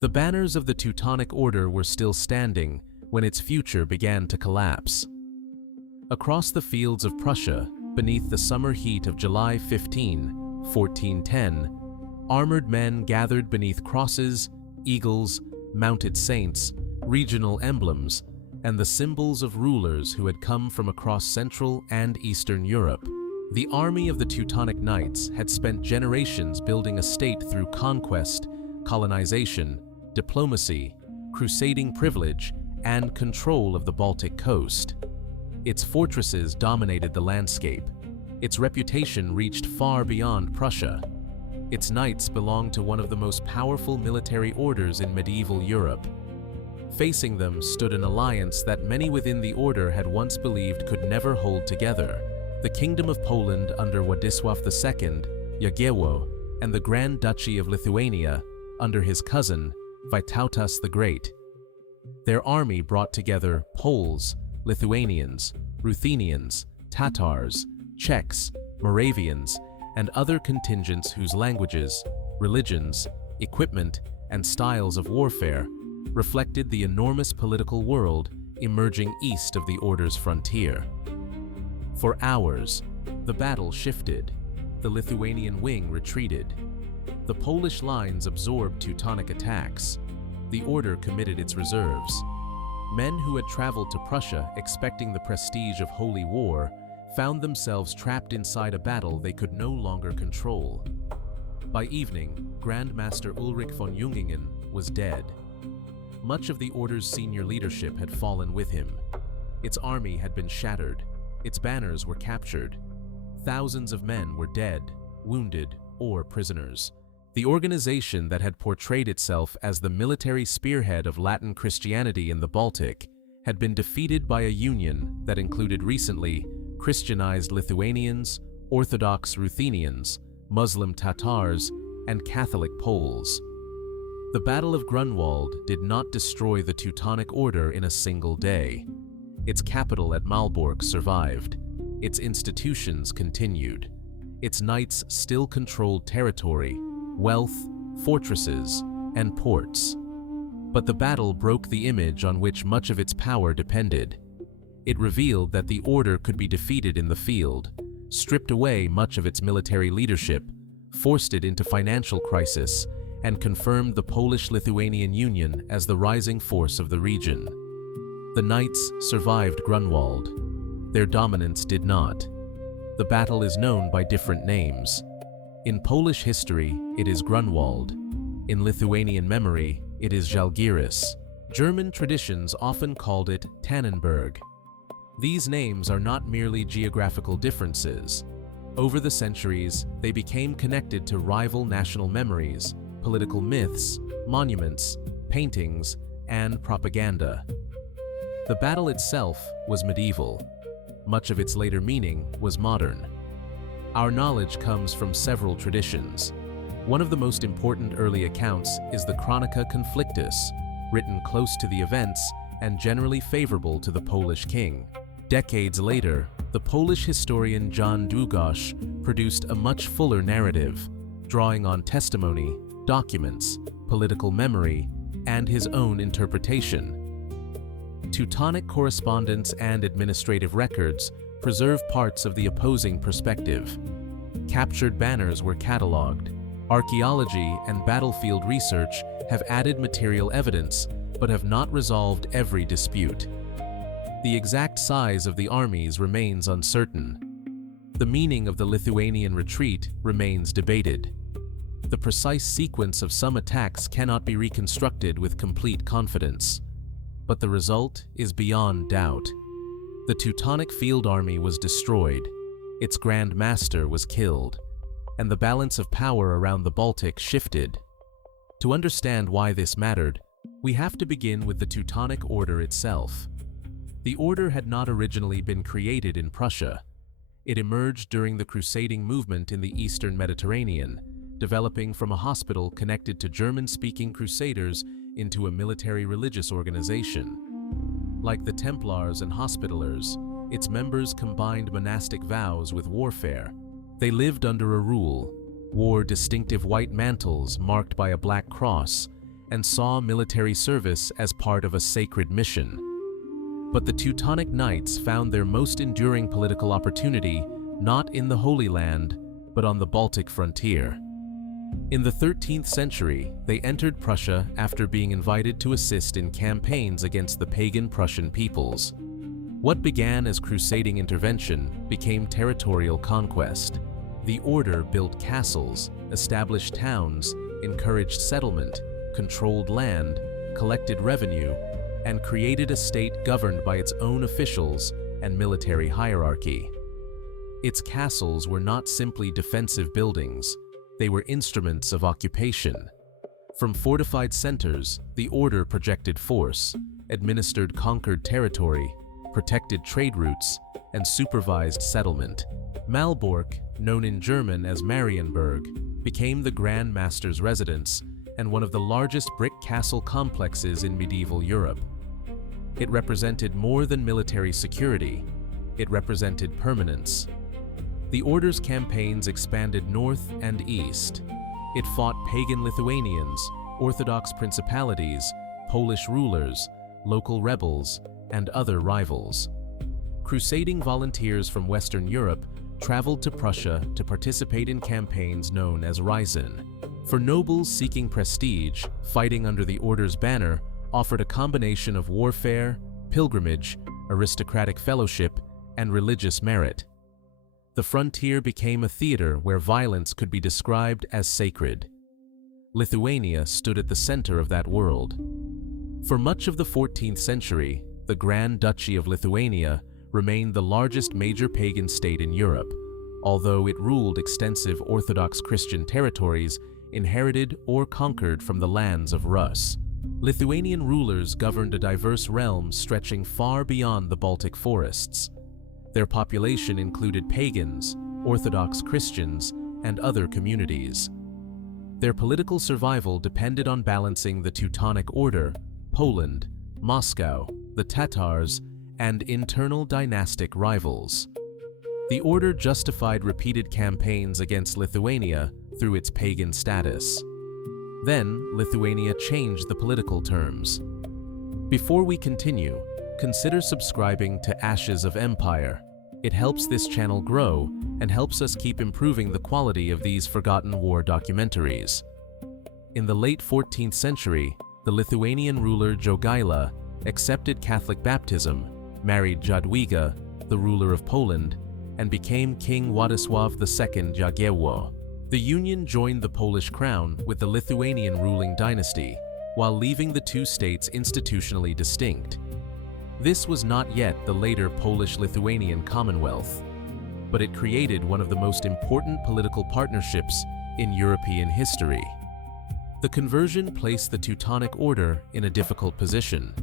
The banners of the Teutonic Order were still standing when its future began to collapse. Across the fields of Prussia, beneath the summer heat of July 15, 1410, armored men gathered beneath crosses, eagles, mounted saints, regional emblems, and the symbols of rulers who had come from across Central and Eastern Europe. The army of the Teutonic Knights had spent generations building a state through conquest, colonization, diplomacy, crusading privilege, and control of the Baltic coast. Its fortresses dominated the landscape. Its reputation reached far beyond Prussia. Its knights belonged to one of the most powerful military orders in medieval Europe. Facing them stood an alliance that many within the order had once believed could never hold together: the Kingdom of Poland under Władysław II, Jagiełło, and the Grand Duchy of Lithuania under his cousin, Vytautas the Great. Their army brought together Poles, Lithuanians, Ruthenians, Tatars, Czechs, Moravians, and other contingents whose languages, religions, equipment, and styles of warfare reflected the enormous political world emerging east of the Order's frontier. For hours, the battle shifted. The Lithuanian wing retreated. The Polish lines absorbed Teutonic attacks. The Order committed its reserves. Men who had traveled to Prussia expecting the prestige of holy war found themselves trapped inside a battle they could no longer control. By evening, Grand Master Ulrich von Jungingen was dead. Much of the Order's senior leadership had fallen with him. Its army had been shattered. Its banners were captured. Thousands of men were dead, wounded, or prisoners. The organization that had portrayed itself as the military spearhead of Latin Christianity in the Baltic had been defeated by a union that included recently Christianized Lithuanians, Orthodox Ruthenians, Muslim Tatars, and Catholic Poles. The Battle of Grunwald did not destroy the Teutonic Order in a single day. Its capital at Malbork survived. Its institutions continued. Its knights still controlled territory, wealth, fortresses, and ports. But the battle broke the image on which much of its power depended. It revealed that the Order could be defeated in the field, stripped away much of its military leadership, forced it into financial crisis, and confirmed the Polish-Lithuanian Union as the rising force of the region. The Knights survived Grunwald. Their dominance did not. The battle is known by different names. In Polish history, it is Grunwald. In Lithuanian memory, it is Žalgiris. German traditions often called it Tannenberg. These names are not merely geographical differences. Over the centuries, they became connected to rival national memories, political myths, monuments, paintings, and propaganda. The battle itself was medieval. Much of its later meaning was modern. Our knowledge comes from several traditions. One of the most important early accounts is the Chronica Conflictus, written close to the events and generally favorable to the Polish king. Decades later, the Polish historian Jan Długosz produced a much fuller narrative, drawing on testimony, documents, political memory, and his own interpretation. Teutonic correspondence and administrative records preserve parts of the opposing perspective. Captured banners were catalogued. Archaeology and battlefield research have added material evidence, but have not resolved every dispute. The exact size of the armies remains uncertain. The meaning of the Lithuanian retreat remains debated. The precise sequence of some attacks cannot be reconstructed with complete confidence. But the result is beyond doubt. The Teutonic field army was destroyed, its Grand Master was killed, and the balance of power around the Baltic shifted. To understand why this mattered, we have to begin with the Teutonic Order itself. The order had not originally been created in Prussia. It emerged during the crusading movement in the Eastern Mediterranean, developing from a hospital connected to German-speaking crusaders into a military religious organization. Like the Templars and Hospitallers, its members combined monastic vows with warfare. They lived under a rule, wore distinctive white mantles marked by a black cross, and saw military service as part of a sacred mission. But the Teutonic Knights found their most enduring political opportunity not in the Holy Land, but on the Baltic frontier. In the 13th century, they entered Prussia after being invited to assist in campaigns against the pagan Prussian peoples. What began as crusading intervention became territorial conquest. The order built castles, established towns, encouraged settlement, controlled land, collected revenue, and created a state governed by its own officials and military hierarchy. Its castles were not simply defensive buildings, they were instruments of occupation. From fortified centers, the order projected force, administered conquered territory, protected trade routes, and supervised settlement. Malbork, known in German as Marienburg, became the Grand Master's residence and one of the largest brick castle complexes in medieval Europe. It represented more than military security, it represented permanence. The Order's campaigns expanded north and east. It fought pagan Lithuanians, Orthodox principalities, Polish rulers, local rebels, and other rivals. Crusading volunteers from Western Europe traveled to Prussia to participate in campaigns known as Reisen. For nobles seeking prestige, fighting under the Order's banner offered a combination of warfare, pilgrimage, aristocratic fellowship, and religious merit. The frontier became a theater where violence could be described as sacred. Lithuania stood at the center of that world. For much of the 14th century, the Grand Duchy of Lithuania remained the largest major pagan state in Europe, although it ruled extensive Orthodox Christian territories inherited or conquered from the lands of Rus. Lithuanian rulers governed a diverse realm stretching far beyond the Baltic forests. Their population included pagans, Orthodox Christians, and other communities. Their political survival depended on balancing the Teutonic Order, Poland, Moscow, the Tatars, and internal dynastic rivals. The Order justified repeated campaigns against Lithuania through its pagan status. Then, Lithuania changed the political terms. Before we continue, consider subscribing to Ashes of Empire. It helps this channel grow and helps us keep improving the quality of these forgotten war documentaries. In the late 14th century, the Lithuanian ruler Jagiełło accepted Catholic baptism, married Jadwiga, the ruler of Poland, and became King Władysław II Jagiełło. The union joined the Polish crown with the Lithuanian ruling dynasty, while leaving the two states institutionally distinct. This was not yet the later Polish-Lithuanian Commonwealth, but it created one of the most important political partnerships in European history. The conversion placed the Teutonic Order in a difficult position.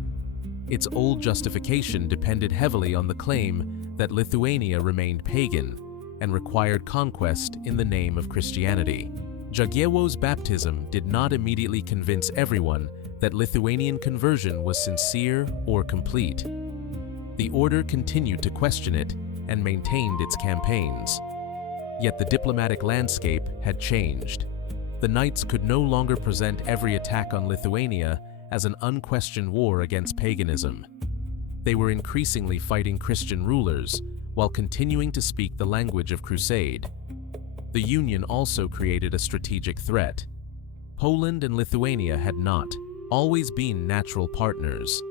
Its old justification depended heavily on the claim that Lithuania remained pagan and required conquest in the name of Christianity. Jagiełło's baptism did not immediately convince everyone that Lithuanian conversion was sincere or complete. The Order continued to question it and maintained its campaigns. Yet the diplomatic landscape had changed. The Knights could no longer present every attack on Lithuania as an unquestioned war against paganism. They were increasingly fighting Christian rulers while continuing to speak the language of crusade. The union also created a strategic threat. Poland and Lithuania had not always been natural partners.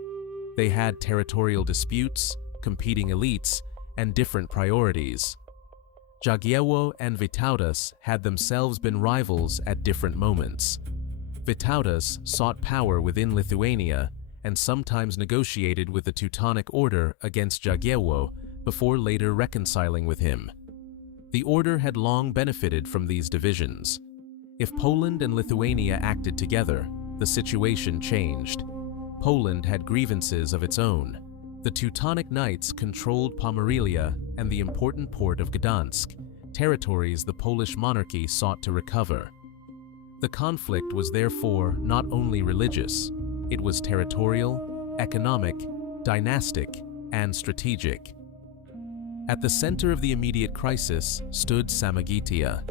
They had territorial disputes, competing elites, and different priorities. Jagiełło and Vytautas had themselves been rivals at different moments. Vytautas sought power within Lithuania and sometimes negotiated with the Teutonic Order against Jagiełło before later reconciling with him. The Order had long benefited from these divisions. If Poland and Lithuania acted together, the situation changed. Poland had grievances of its own. The Teutonic Knights controlled Pomerelia and the important port of Gdansk, territories the Polish monarchy sought to recover. The conflict was therefore not only religious, it was territorial, economic, dynastic, and strategic. At the center of the immediate crisis stood Samogita.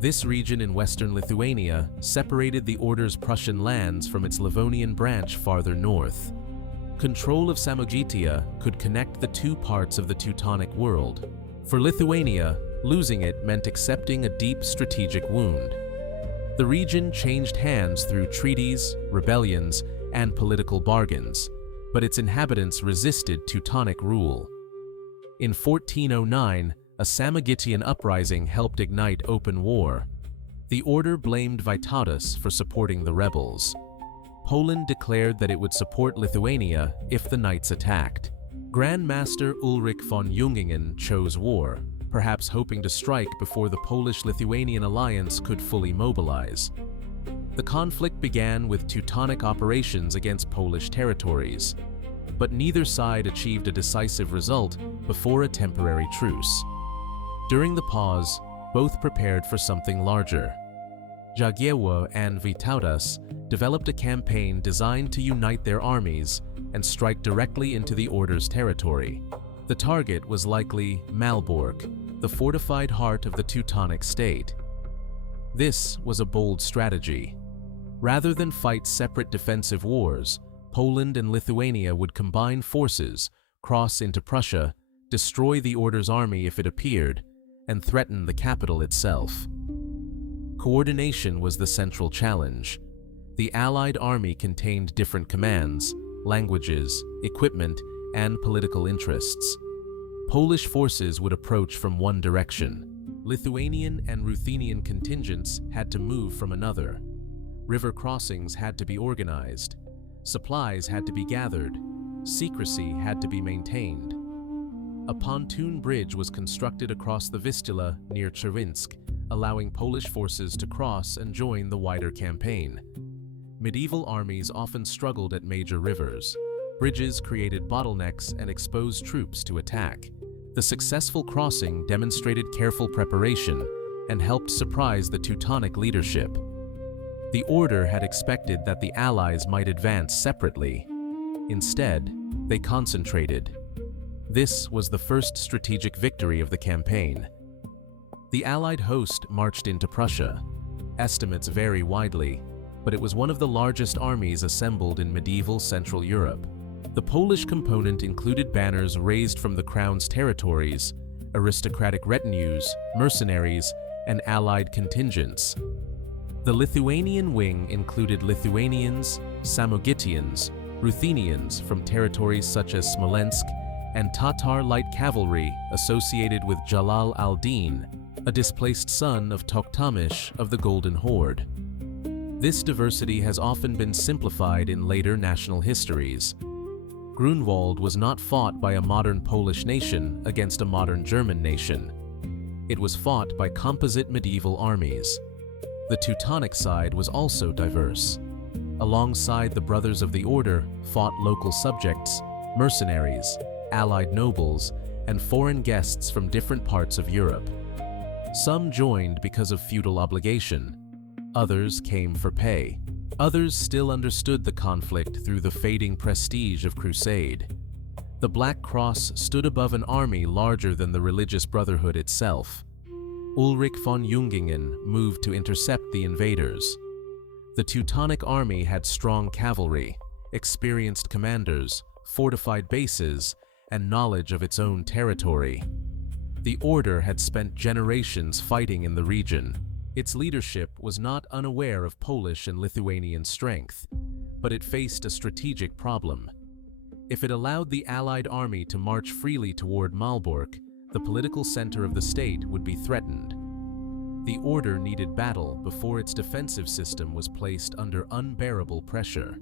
This region in western Lithuania separated the Order's Prussian lands from its Livonian branch farther north. Control of Samogitia could connect the two parts of the Teutonic world. For Lithuania, losing it meant accepting a deep strategic wound. The region changed hands through treaties, rebellions, and political bargains, but its inhabitants resisted Teutonic rule. In 1409, a Samogitian uprising helped ignite open war. The order blamed Vytautas for supporting the rebels. Poland declared that it would support Lithuania if the Knights attacked. Grand Master Ulrich von Jungingen chose war, perhaps hoping to strike before the Polish-Lithuanian alliance could fully mobilize. The conflict began with Teutonic operations against Polish territories, but neither side achieved a decisive result before a temporary truce. During the pause, both prepared for something larger. Jagiełło and Vytautas developed a campaign designed to unite their armies and strike directly into the Order's territory. The target was likely Malbork, the fortified heart of the Teutonic state. This was a bold strategy. Rather than fight separate defensive wars, Poland and Lithuania would combine forces, cross into Prussia, destroy the Order's army if it appeared, and threaten the capital itself. Coordination was the central challenge. The Allied army contained different commands, languages, equipment, and political interests. Polish forces would approach from one direction. Lithuanian and Ruthenian contingents had to move from another. River crossings had to be organized. Supplies had to be gathered. Secrecy had to be maintained. A pontoon bridge was constructed across the Vistula near Czerwinsk, allowing Polish forces to cross and join the wider campaign. Medieval armies often struggled at major rivers. Bridges created bottlenecks and exposed troops to attack. The successful crossing demonstrated careful preparation and helped surprise the Teutonic leadership. The Order had expected that the Allies might advance separately. Instead, they concentrated. This was the first strategic victory of the campaign. The Allied host marched into Prussia. Estimates vary widely, but it was one of the largest armies assembled in medieval Central Europe. The Polish component included banners raised from the crown's territories, aristocratic retinues, mercenaries, and Allied contingents. The Lithuanian wing included Lithuanians, Samogitians, Ruthenians from territories such as Smolensk, and Tatar light cavalry associated with Jalal al-Din, a displaced son of Toktamish of the Golden Horde. This diversity has often been simplified in later national histories. Grunwald was not fought by a modern Polish nation against a modern German nation. It was fought by composite medieval armies. The Teutonic side was also diverse. Alongside the Brothers of the Order fought local subjects, mercenaries, allied nobles, and foreign guests from different parts of Europe. Some joined because of feudal obligation. Others came for pay. Others still understood the conflict through the fading prestige of crusade. The Black Cross stood above an army larger than the religious brotherhood itself. Ulrich von Jungingen moved to intercept the invaders. The Teutonic army had strong cavalry, experienced commanders, fortified bases, and knowledge of its own territory. The Order had spent generations fighting in the region. Its leadership was not unaware of Polish and Lithuanian strength, but it faced a strategic problem. If it allowed the Allied army to march freely toward Malbork, the political center of the state would be threatened. The Order needed battle before its defensive system was placed under unbearable pressure.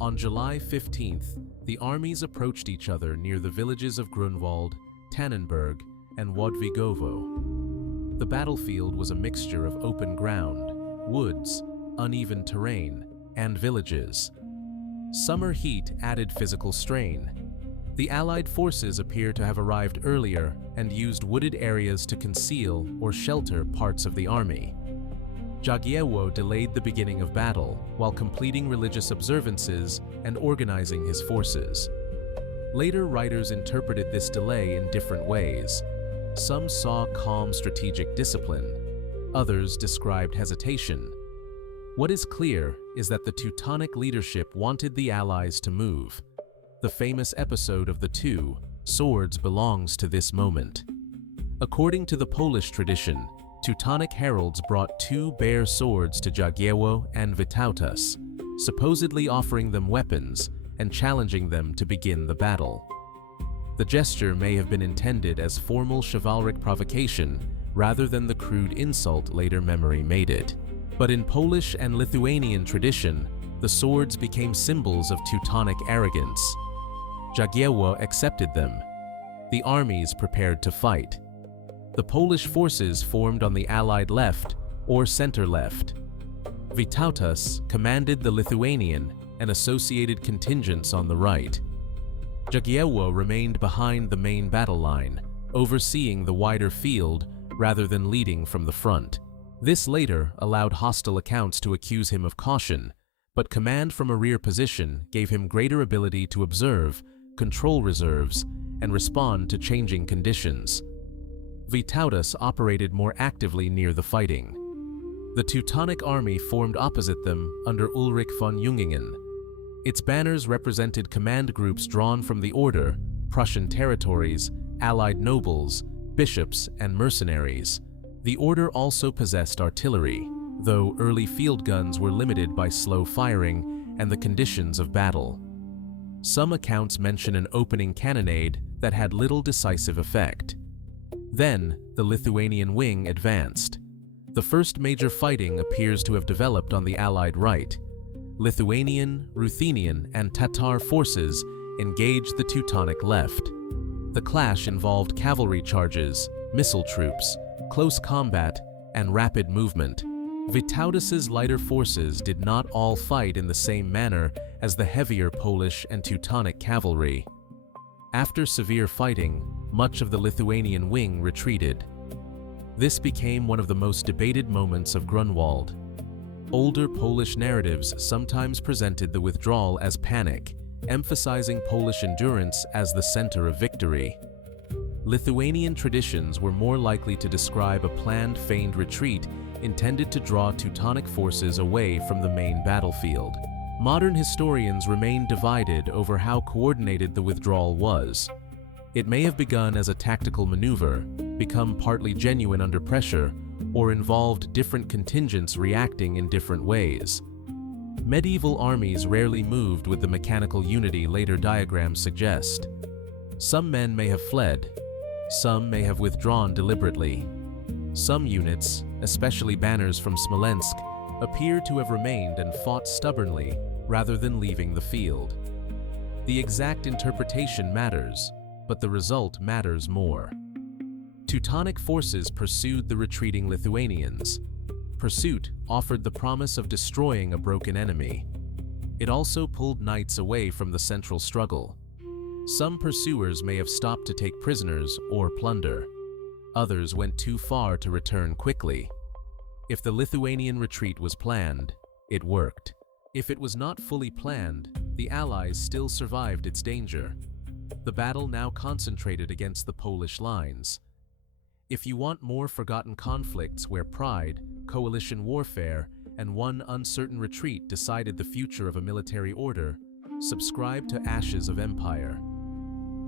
On July 15th, the armies approached each other near the villages of Grunwald, Tannenberg, and Władysław. The battlefield was a mixture of open ground, woods, uneven terrain, and villages. Summer heat added physical strain. The Allied forces appear to have arrived earlier and used wooded areas to conceal or shelter parts of the army. Jagiełło delayed the beginning of battle while completing religious observances and organizing his forces. Later writers interpreted this delay in different ways. Some saw calm strategic discipline. Others described hesitation. What is clear is that the Teutonic leadership wanted the Allies to move. The famous episode of the two swords belongs to this moment. According to the Polish tradition, Teutonic heralds brought two bare swords to Jagiełło and Vytautas, supposedly offering them weapons and challenging them to begin the battle. The gesture may have been intended as formal chivalric provocation rather than the crude insult later memory made it. But in Polish and Lithuanian tradition, the swords became symbols of Teutonic arrogance. Jagiełło accepted them. The armies prepared to fight. The Polish forces formed on the Allied left or center left. Vytautas commanded the Lithuanian and associated contingents on the right. Jagiełło remained behind the main battle line, overseeing the wider field rather than leading from the front. This later allowed hostile accounts to accuse him of caution, but command from a rear position gave him greater ability to observe, control reserves, and respond to changing conditions. Vytautas operated more actively near the fighting. The Teutonic army formed opposite them under Ulrich von Jungingen. Its banners represented command groups drawn from the order, Prussian territories, allied nobles, bishops, and mercenaries. The order also possessed artillery, though early field guns were limited by slow firing and the conditions of battle. Some accounts mention an opening cannonade that had little decisive effect. Then, the Lithuanian wing advanced. The first major fighting appears to have developed on the Allied right. Lithuanian, Ruthenian, and Tatar forces engaged the Teutonic left. The clash involved cavalry charges, missile troops, close combat, and rapid movement. Vytautas's lighter forces did not all fight in the same manner as the heavier Polish and Teutonic cavalry. After severe fighting, much of the Lithuanian wing retreated. This became one of the most debated moments of Grunwald. Older Polish narratives sometimes presented the withdrawal as panic, emphasizing Polish endurance as the center of victory. Lithuanian traditions were more likely to describe a planned feigned retreat intended to draw Teutonic forces away from the main battlefield. Modern historians remain divided over how coordinated the withdrawal was. It may have begun as a tactical maneuver, become partly genuine under pressure, or involved different contingents reacting in different ways. Medieval armies rarely moved with the mechanical unity later diagrams suggest. Some men may have fled, some may have withdrawn deliberately. Some units, especially banners from Smolensk, appear to have remained and fought stubbornly rather than leaving the field. The exact interpretation matters, but the result matters more. Teutonic forces pursued the retreating Lithuanians. Pursuit offered the promise of destroying a broken enemy. It also pulled knights away from the central struggle. Some pursuers may have stopped to take prisoners or plunder. Others went too far to return quickly. If the Lithuanian retreat was planned, it worked. If it was not fully planned, the Allies still survived its danger. The battle now concentrated against the Polish lines. If you want more forgotten conflicts where pride, coalition warfare, and one uncertain retreat decided the future of a military order, subscribe to Ashes of Empire.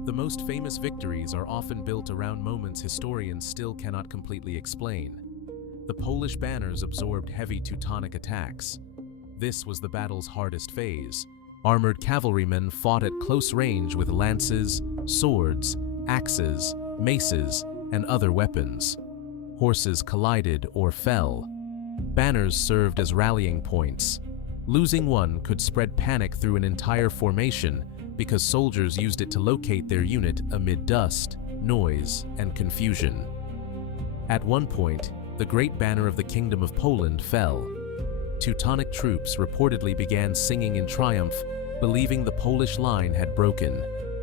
The most famous victories are often built around moments historians still cannot completely explain. The Polish banners absorbed heavy Teutonic attacks. This was the battle's hardest phase. Armored cavalrymen fought at close range with lances, swords, axes, maces, and other weapons. Horses collided or fell. Banners served as rallying points. Losing one could spread panic through an entire formation because soldiers used it to locate their unit amid dust, noise, and confusion. At one point, the great banner of the Kingdom of Poland fell. Teutonic troops reportedly began singing in triumph, believing the Polish line had broken.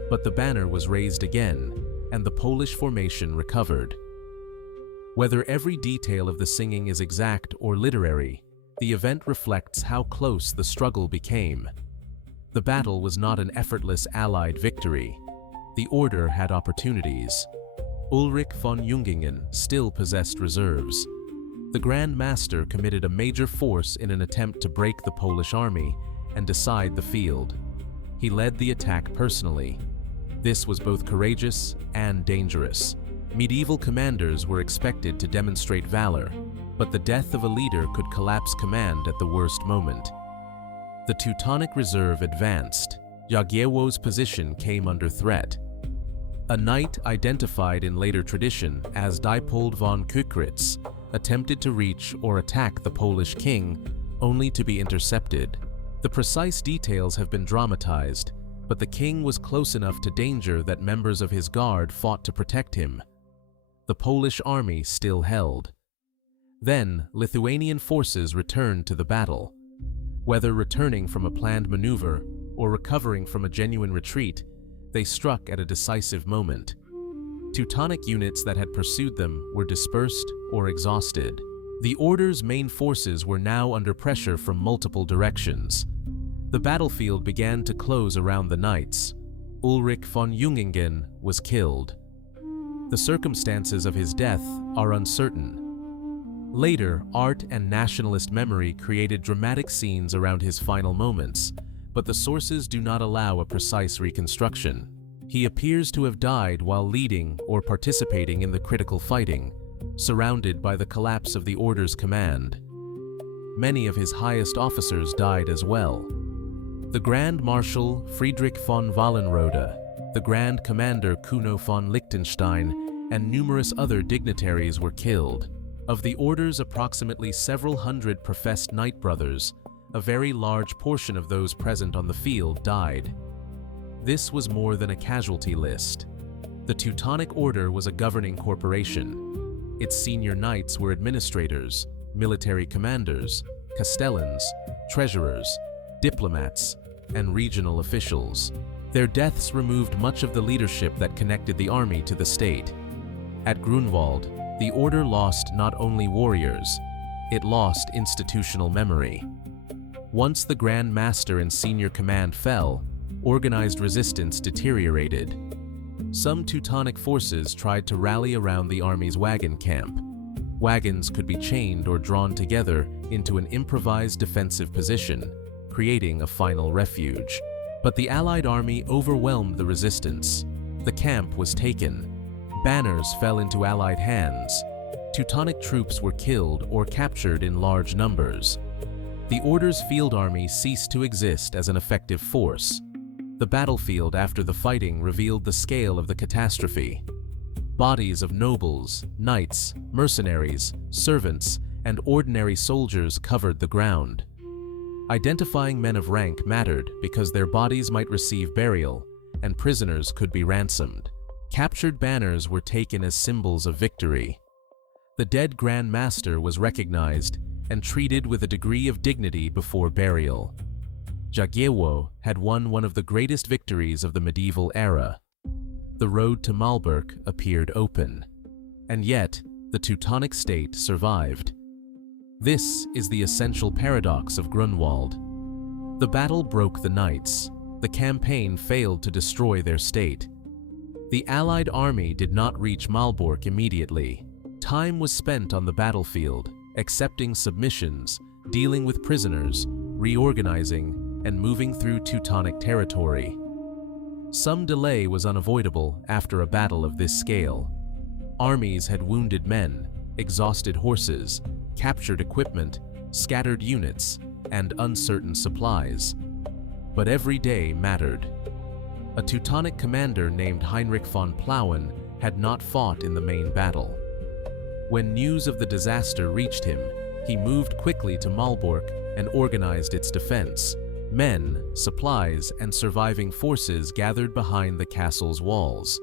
But the banner was raised again, and the Polish formation recovered. Whether every detail of the singing is exact or literary, the event reflects how close the struggle became. The battle was not an effortless Allied victory. The order had opportunities. Ulrich von Jungingen still possessed reserves. The Grand Master committed a major force in an attempt to break the Polish army and decide the field. He led the attack personally. This was both courageous and dangerous. Medieval commanders were expected to demonstrate valor, but the death of a leader could collapse command at the worst moment. The Teutonic reserve advanced. Jagiełło's position came under threat. A knight identified in later tradition as Diepold von Kukritz attempted to reach or attack the Polish king, only to be intercepted. The precise details have been dramatized, but the king was close enough to danger that members of his guard fought to protect him. The Polish army still held. Then, Lithuanian forces returned to the battle. Whether returning from a planned maneuver or recovering from a genuine retreat, they struck at a decisive moment. Teutonic units that had pursued them were dispersed or exhausted. The Order's main forces were now under pressure from multiple directions. The battlefield began to close around the knights. Ulrich von Jungingen was killed. The circumstances of his death are uncertain. Later, art and nationalist memory created dramatic scenes around his final moments, but the sources do not allow a precise reconstruction. He appears to have died while leading or participating in the critical fighting, surrounded by the collapse of the Order's command. Many of his highest officers died as well. The Grand Marshal Friedrich von Wallenrode, the Grand Commander Kuno von Liechtenstein, and numerous other dignitaries were killed. Of the Order's approximately several hundred professed knight brothers, a very large portion of those present on the field died. This was more than a casualty list. The Teutonic Order was a governing corporation. Its senior knights were administrators, military commanders, castellans, treasurers, diplomats, and regional officials. Their deaths removed much of the leadership that connected the army to the state. At Grunwald, the Order lost not only warriors, it lost institutional memory. Once the Grand Master and senior command fell, organized resistance deteriorated. Some Teutonic forces tried to rally around the army's wagon camp. Wagons could be chained or drawn together into an improvised defensive position, creating a final refuge. But the Allied army overwhelmed the resistance. The camp was taken. Banners fell into Allied hands. Teutonic troops were killed or captured in large numbers. The Order's field army ceased to exist as an effective force. The battlefield after the fighting revealed the scale of the catastrophe. Bodies of nobles, knights, mercenaries, servants, and ordinary soldiers covered the ground. Identifying men of rank mattered because their bodies might receive burial, and prisoners could be ransomed. Captured banners were taken as symbols of victory. The dead Grand Master was recognized and treated with a degree of dignity before burial. Jagiełło had won one of the greatest victories of the medieval era. The road to Malbork appeared open. And yet, the Teutonic state survived. This is the essential paradox of Grunwald. The battle broke the knights. The campaign failed to destroy their state. The Allied army did not reach Malbork immediately. Time was spent on the battlefield, accepting submissions, dealing with prisoners, reorganizing, and moving through Teutonic territory. Some delay was unavoidable after a battle of this scale. Armies had wounded men, exhausted horses, captured equipment, scattered units, and uncertain supplies. But every day mattered. A Teutonic commander named Heinrich von Plauen had not fought in the main battle. When news of the disaster reached him, he moved quickly to Malbork and organized its defense. Men, supplies, and surviving forces gathered behind the castle's walls.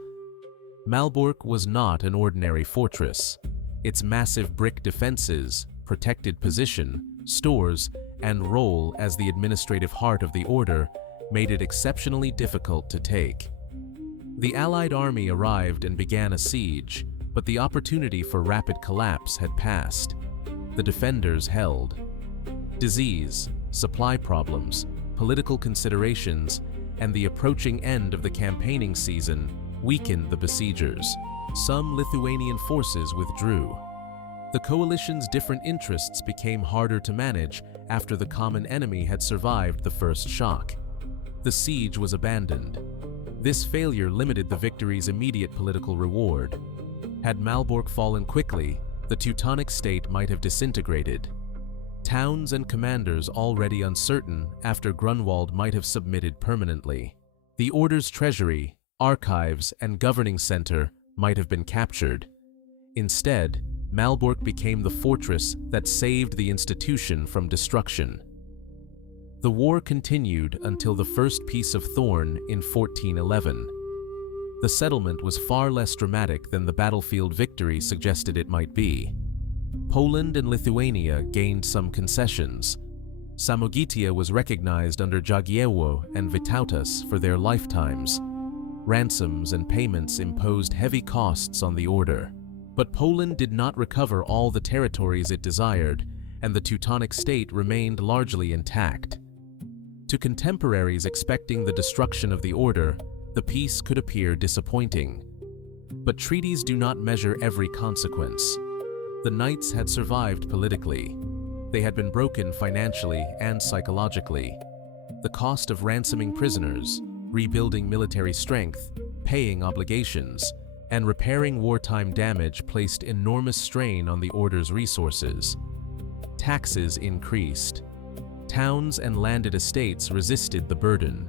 Malbork was not an ordinary fortress. Its massive brick defenses, protected position, stores, and role as the administrative heart of the Order made it exceptionally difficult to take. The Allied army arrived and began a siege, but the opportunity for rapid collapse had passed. The defenders held. Disease, supply problems, political considerations, and the approaching end of the campaigning season weakened the besiegers. Some Lithuanian forces withdrew. The coalition's different interests became harder to manage after the common enemy had survived the first shock. The siege was abandoned. This failure limited the victory's immediate political reward. Had Malbork fallen quickly, the Teutonic state might have disintegrated. Towns and commanders already uncertain after Grunwald might have submitted permanently. The Order's treasury, archives, and governing center might have been captured. Instead, Malbork became the fortress that saved the institution from destruction. The war continued until the First Peace of Thorn in 1411. The settlement was far less dramatic than the battlefield victory suggested it might be. Poland and Lithuania gained some concessions. Samogitia was recognized under Jagiełło and Vytautas for their lifetimes. Ransoms and payments imposed heavy costs on the Order. But Poland did not recover all the territories it desired, and the Teutonic state remained largely intact. To contemporaries expecting the destruction of the Order, the peace could appear disappointing. But treaties do not measure every consequence. The Knights had survived politically. They had been broken financially and psychologically. The cost of ransoming prisoners, rebuilding military strength, paying obligations, and repairing wartime damage placed enormous strain on the Order's resources. Taxes increased. Towns and landed estates resisted the burden.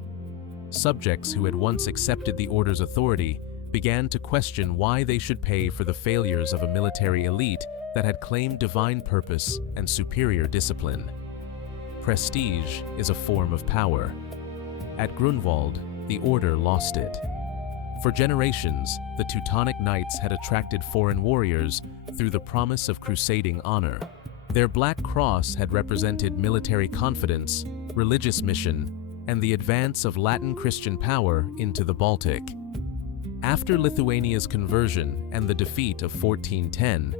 Subjects who had once accepted the Order's authority began to question why they should pay for the failures of a military elite that had claimed divine purpose and superior discipline. Prestige is a form of power. At Grunwald, the Order lost it. For generations, the Teutonic Knights had attracted foreign warriors through the promise of crusading honor. Their black cross had represented military confidence, religious mission, and the advance of Latin Christian power into the Baltic. After Lithuania's conversion and the defeat of 1410,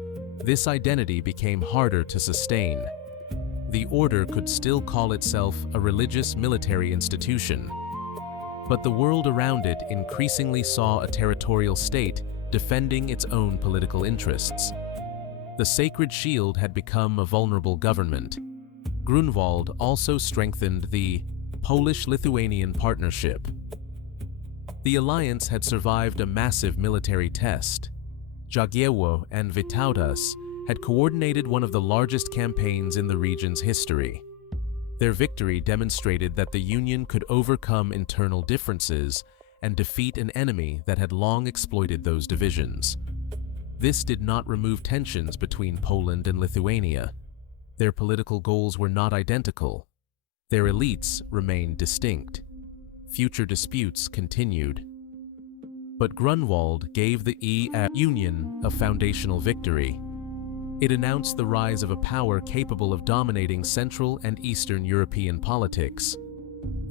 this identity became harder to sustain. The Order could still call itself a religious military institution, but the world around it increasingly saw a territorial state defending its own political interests. The Sacred Shield had become a vulnerable government. Grunwald also strengthened the Polish-Lithuanian partnership. The alliance had survived a massive military test. Jagiełło and Vytautas had coordinated one of the largest campaigns in the region's history. Their victory demonstrated that the Union could overcome internal differences and defeat an enemy that had long exploited those divisions. This did not remove tensions between Poland and Lithuania. Their political goals were not identical. Their elites remained distinct. Future disputes continued. But Grunwald gave the Union a foundational victory. It announced the rise of a power capable of dominating Central and Eastern European politics.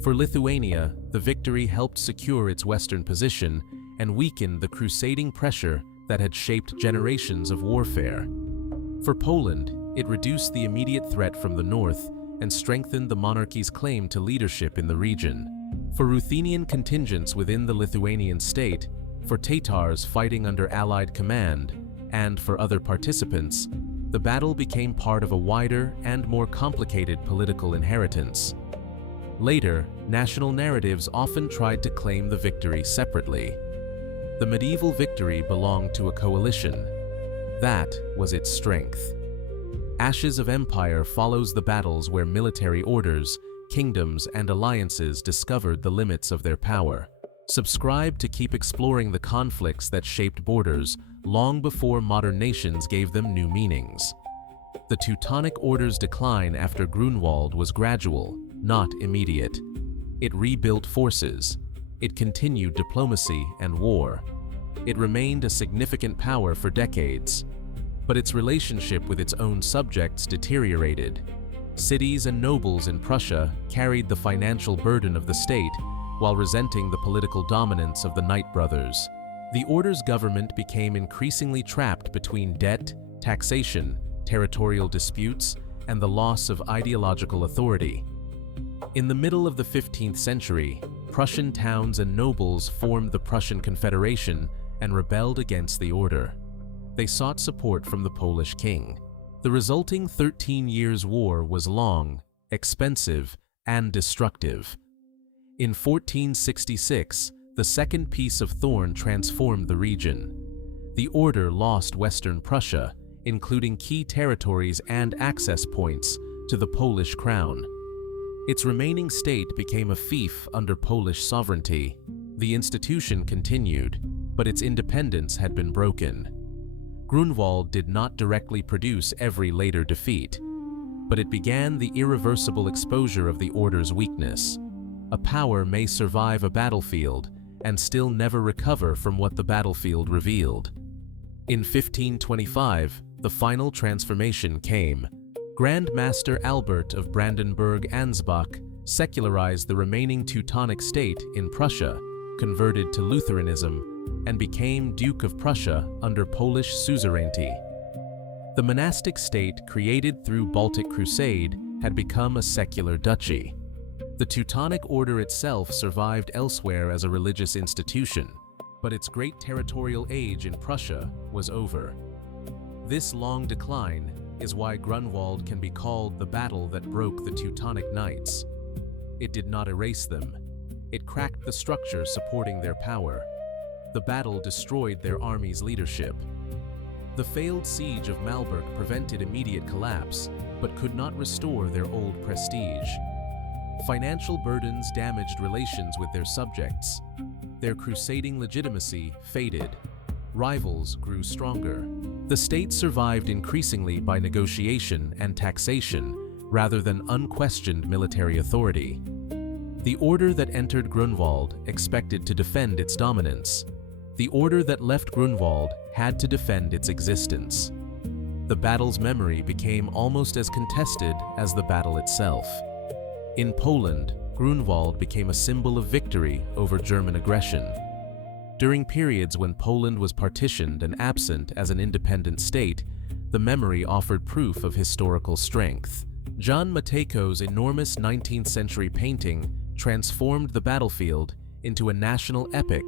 For Lithuania, the victory helped secure its western position and weakened the crusading pressure that had shaped generations of warfare. For Poland, it reduced the immediate threat from the north and strengthened the monarchy's claim to leadership in the region. For Ruthenian contingents within the Lithuanian state, for Tatars fighting under Allied command, and for other participants, the battle became part of a wider and more complicated political inheritance. Later, national narratives often tried to claim the victory separately. The medieval victory belonged to a coalition. That was its strength. Ashes of Empire follows the battles where military orders, kingdoms, and alliances discovered the limits of their power. Subscribe to keep exploring the conflicts that shaped borders long before modern nations gave them new meanings. The Teutonic Order's decline after Grunwald was gradual, not immediate. It rebuilt forces. It continued diplomacy and war. It remained a significant power for decades. But its relationship with its own subjects deteriorated. Cities and nobles in Prussia carried the financial burden of the state while resenting the political dominance of the Knight brothers. The Order's government became increasingly trapped between debt, taxation, territorial disputes, and the loss of ideological authority. In the middle of the 15th century, Prussian towns and nobles formed the Prussian Confederation and rebelled against the Order. they sought support from the Polish king. The resulting 13 Years' War was long, expensive, and destructive. In 1466, the Second Peace of Thorn transformed the region. The order lost Western Prussia, including key territories and access points to the Polish crown. Its remaining state became a fief under Polish sovereignty. The institution continued, but its independence had been broken. Grunwald did not directly produce every later defeat, but it began the irreversible exposure of the order's weakness. A power may survive a battlefield and still never recover from what the battlefield revealed. In 1525, the final transformation came. Grand Master Albert of Brandenburg-Ansbach secularized the remaining Teutonic state in Prussia, converted to Lutheranism, and became Duke of Prussia under Polish suzerainty. The monastic state created through Baltic Crusade had become a secular duchy. The Teutonic Order itself survived elsewhere as a religious institution, but its great territorial age in Prussia was over. This long decline is why Grunwald can be called the battle that broke the Teutonic Knights. It did not erase them. It cracked the structure supporting their power. The battle destroyed their army's leadership. The failed siege of Malbork prevented immediate collapse, but could not restore their old prestige. Financial burdens damaged relations with their subjects. Their crusading legitimacy faded. Rivals grew stronger. The state survived increasingly by negotiation and taxation, rather than unquestioned military authority. The order that entered Grunwald expected to defend its dominance. The order that left Grunwald had to defend its existence. The battle's memory became almost as contested as the battle itself. In Poland, Grunwald became a symbol of victory over German aggression. During periods when Poland was partitioned and absent as an independent state, the memory offered proof of historical strength. Jan Matejko's enormous 19th-century painting transformed the battlefield into a national epic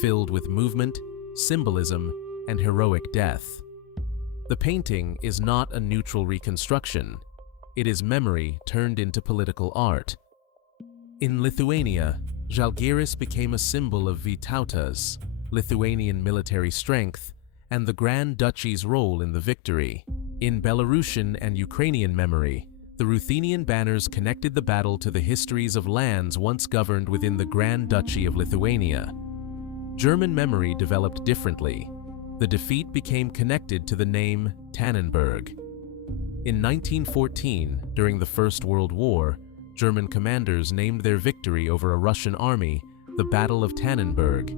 filled with movement, symbolism, and heroic death. The painting is not a neutral reconstruction. It is memory turned into political art. In Lithuania, Jagiełło became a symbol of Vytautas, Lithuanian military strength, and the Grand Duchy's role in the victory. In Belarusian and Ukrainian memory, the Ruthenian banners connected the battle to the histories of lands once governed within the Grand Duchy of Lithuania. German memory developed differently. The defeat became connected to the name Tannenberg. In 1914, during the First World War, German commanders named their victory over a Russian army the Battle of Tannenberg,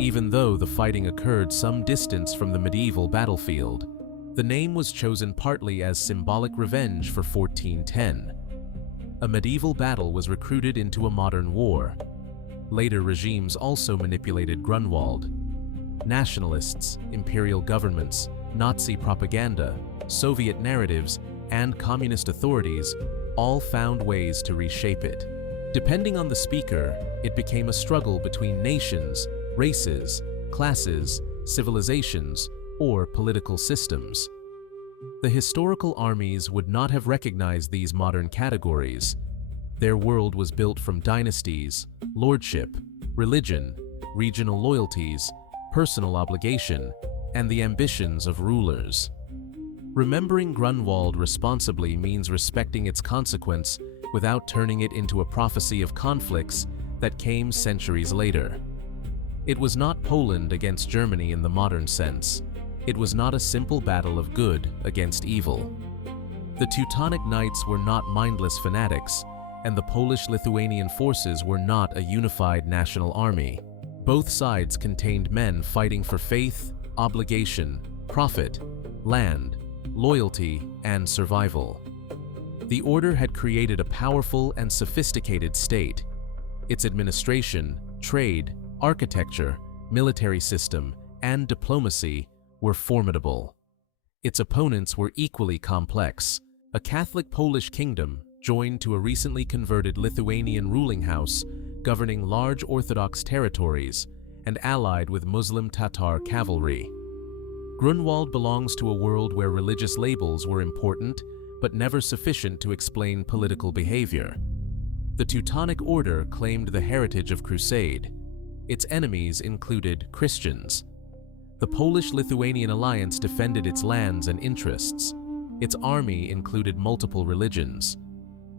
even though the fighting occurred some distance from the medieval battlefield. The name was chosen partly as symbolic revenge for 1410. A medieval battle was recruited into a modern war. Later regimes also manipulated Grunwald. Nationalists, imperial governments, Nazi propaganda, Soviet narratives, and communist authorities all found ways to reshape it. Depending on the speaker, it became a struggle between nations, races, classes, civilizations, or political systems. The historical armies would not have recognized these modern categories. Their world was built from dynasties, lordship, religion, regional loyalties, personal obligation, and the ambitions of rulers. Remembering Grunwald responsibly means respecting its consequence without turning it into a prophecy of conflicts that came centuries later. It was not Poland against Germany in the modern sense. It was not a simple battle of good against evil. The Teutonic Knights were not mindless fanatics, and the Polish-Lithuanian forces were not a unified national army. Both sides contained men fighting for faith, obligation, profit, land, loyalty, and survival. The order had created a powerful and sophisticated state. Its administration, trade, architecture, military system, and diplomacy were formidable. Its opponents were equally complex. A Catholic Polish kingdom joined to a recently converted Lithuanian ruling house governing large Orthodox territories and allied with Muslim Tatar cavalry. Grunwald belongs to a world where religious labels were important, but never sufficient to explain political behavior. The Teutonic Order claimed the heritage of crusade. Its enemies included Christians. The Polish-Lithuanian alliance defended its lands and interests. Its army included multiple religions.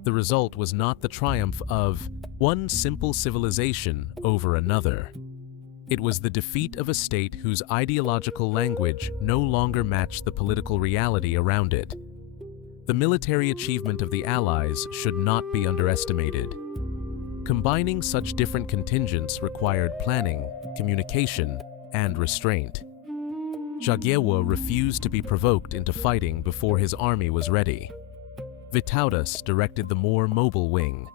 The result was not the triumph of one simple civilization over another. It was the defeat of a state whose ideological language no longer matched the political reality around it. The military achievement of the Allies should not be underestimated. Combining such different contingents required planning, communication, and restraint. Jagiełło refused to be provoked into fighting before his army was ready. Vytautas directed the more mobile wing.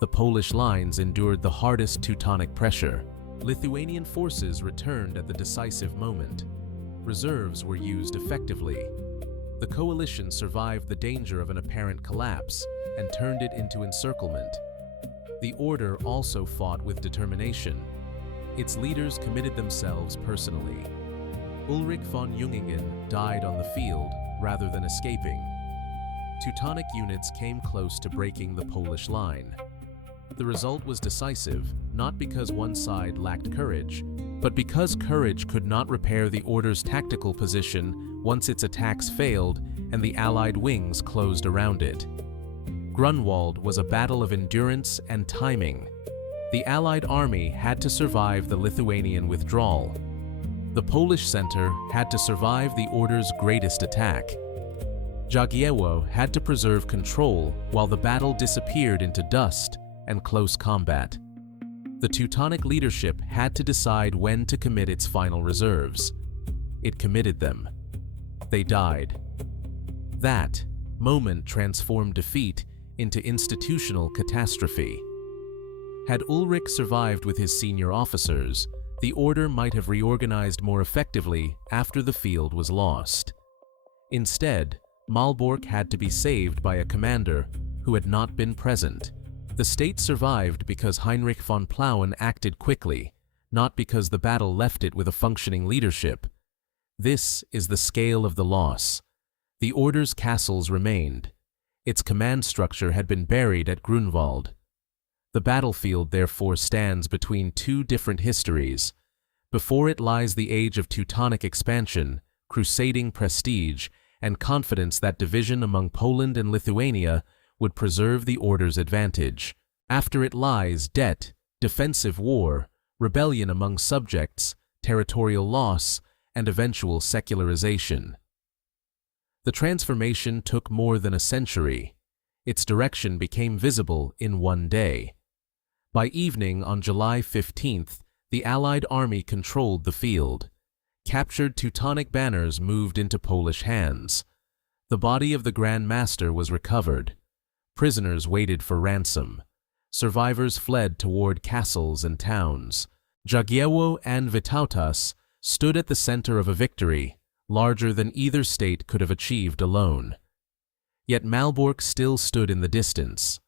The Polish lines endured the hardest Teutonic pressure. Lithuanian forces returned at the decisive moment. Reserves were used effectively. The coalition survived the danger of an apparent collapse and turned it into encirclement. The order also fought with determination. Its leaders committed themselves personally. Ulrich von Jungingen died on the field rather than escaping. Teutonic units came close to breaking the Polish line. The result was decisive, not because one side lacked courage, but because courage could not repair the order's tactical position once its attacks failed and the Allied wings closed around it. Grunwald was a battle of endurance and timing. The Allied army had to survive the Lithuanian withdrawal. The Polish center had to survive the order's greatest attack. Jagiełło had to preserve control while the battle disappeared into dust and close combat. The Teutonic leadership had to decide when to commit its final reserves. It committed them. They died. That moment transformed defeat into institutional catastrophe. Had Ulrich survived with his senior officers, the order might have reorganized more effectively after the field was lost. Instead, Malbork had to be saved by a commander who had not been present. The state survived because Heinrich von Plauen acted quickly, not because the battle left it with a functioning leadership. This is the scale of the loss. The order's castles remained. Its command structure had been buried at Grunwald. The battlefield therefore stands between two different histories. Before it lies the age of Teutonic expansion, crusading prestige, and confidence that division among Poland and Lithuania would preserve the order's advantage. After it lies debt, defensive war, rebellion among subjects, territorial loss, and eventual secularization. The transformation took more than a century. Its direction became visible in one day. By evening on July 15th, the Allied army controlled the field. Captured Teutonic banners moved into Polish hands. The body of the Grand Master was recovered. Prisoners waited for ransom. Survivors fled toward castles and towns. Jagiełło and Vytautas stood at the center of a victory, larger than either state could have achieved alone. Yet Malbork still stood in the distance.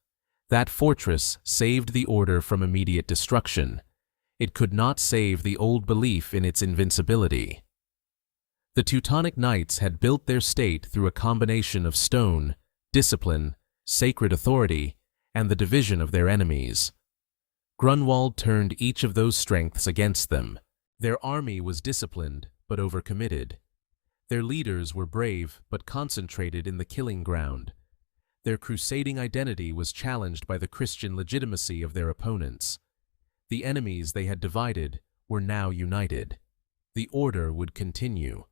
That fortress saved the order from immediate destruction. It could not save the old belief in its invincibility. The Teutonic Knights had built their state through a combination of stone, discipline, sacred authority, and the division of their enemies. Grunwald turned each of those strengths against them. Their army was disciplined but overcommitted. Their leaders were brave but concentrated in the killing ground. Their crusading identity was challenged by the Christian legitimacy of their opponents. The enemies they had divided were now united. The order would continue.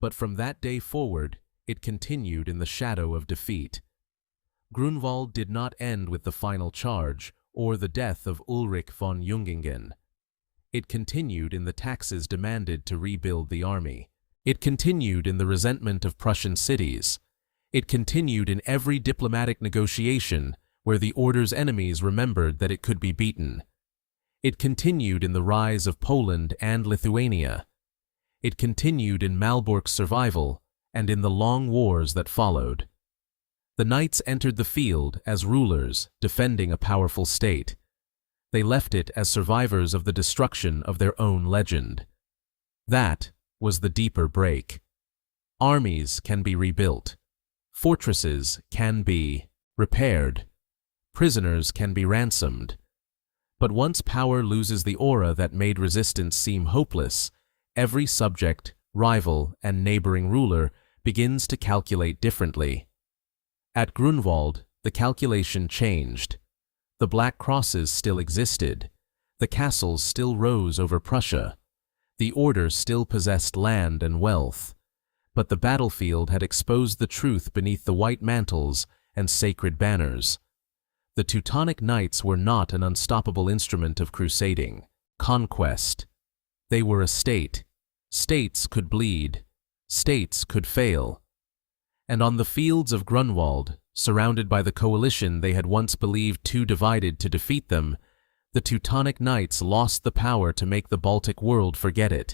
But from that day forward, it continued in the shadow of defeat. Grunwald did not end with the final charge or the death of Ulrich von Jungingen. It continued in the taxes demanded to rebuild the army. It continued in the resentment of Prussian cities. It continued in every diplomatic negotiation where the order's enemies remembered that it could be beaten. It continued in the rise of Poland and Lithuania. It continued in Malbork's survival and in the long wars that followed. The Knights entered the field as rulers defending a powerful state. They left it as survivors of the destruction of their own legend. That was the deeper break. Armies can be rebuilt. Fortresses can be repaired. Prisoners can be ransomed. But once power loses the aura that made resistance seem hopeless, every subject, rival, and neighboring ruler begins to calculate differently. At Grunwald, the calculation changed. The black crosses still existed. The castles still rose over Prussia. The order still possessed land and wealth. But the battlefield had exposed the truth beneath the white mantles and sacred banners. The Teutonic Knights were not an unstoppable instrument of crusading, conquest. They were a state. States could bleed. States could fail. And on the fields of Grunwald, surrounded by the coalition they had once believed too divided to defeat them, the Teutonic Knights lost the power to make the Baltic world forget it.